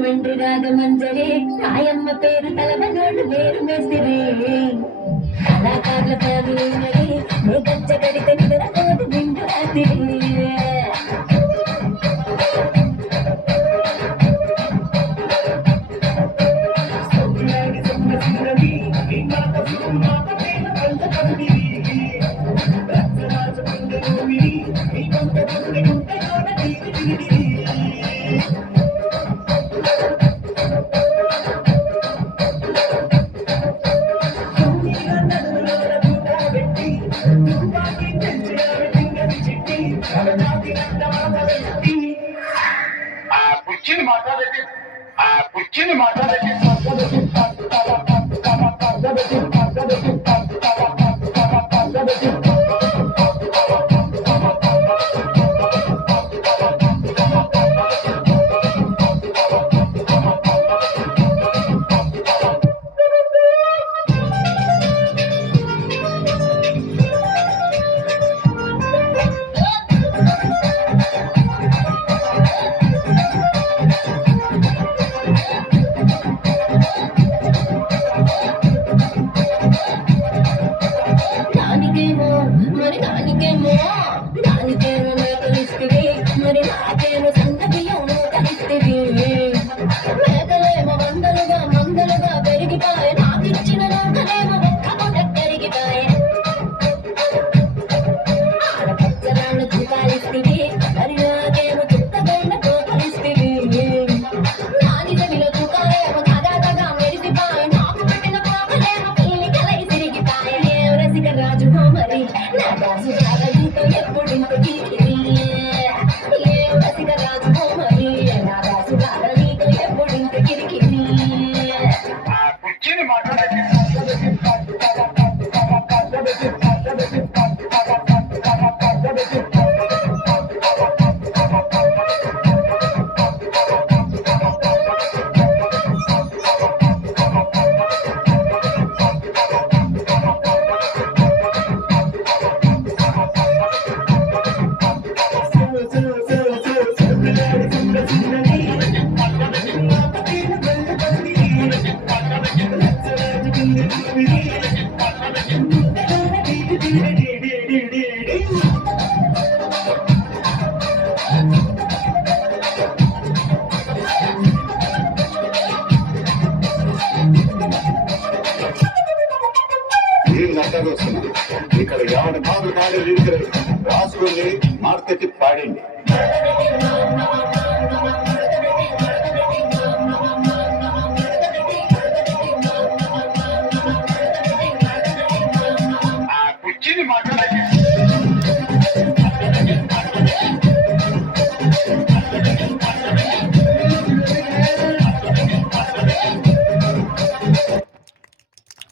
మండ్రి రాగమంజరి ఆయమ్మ పేరు తలవనోడు వేరు మెసిరి కళాకారుల ఫ్యామిలీ ఉన్నది నే గజ్జ గడితే నిద్రపోదు నిండు రాత్రి కుర్చీని మాట్లాడేది దానికేమో మేకలిస్తివి మరి నాకేమో సన్న బియ్యం కలిస్తివి మేకలేమో మందలుగా పెరిగిపాయే నాకిచ్చిన నౌకలేమో ఒక్క కరిగిపాయే ఆడపచ్చరాళ్ళు చూపాలిస్తివి మరి నాకేమో చుట్టగండ తోకలిస్తివి నాని జమిలో తూకాలేమో తగా మెరిసిపాయే నాకు పెట్టిన పోకలేమో పీలి కలై తిరిగిపాయే ఏం రసిక రాజు మరి నా దాసు రాగీతో ఎప్పుడింటికి ఏం రసిక రాజు మరి నా దాసు రాగీతో ఎప్పుడింటికి కుర్చీని మాట్లాడేది ఇక్కడ ఎవరి బాబు కాలేదు రాసుకొని మార్కెట్ పాడండి.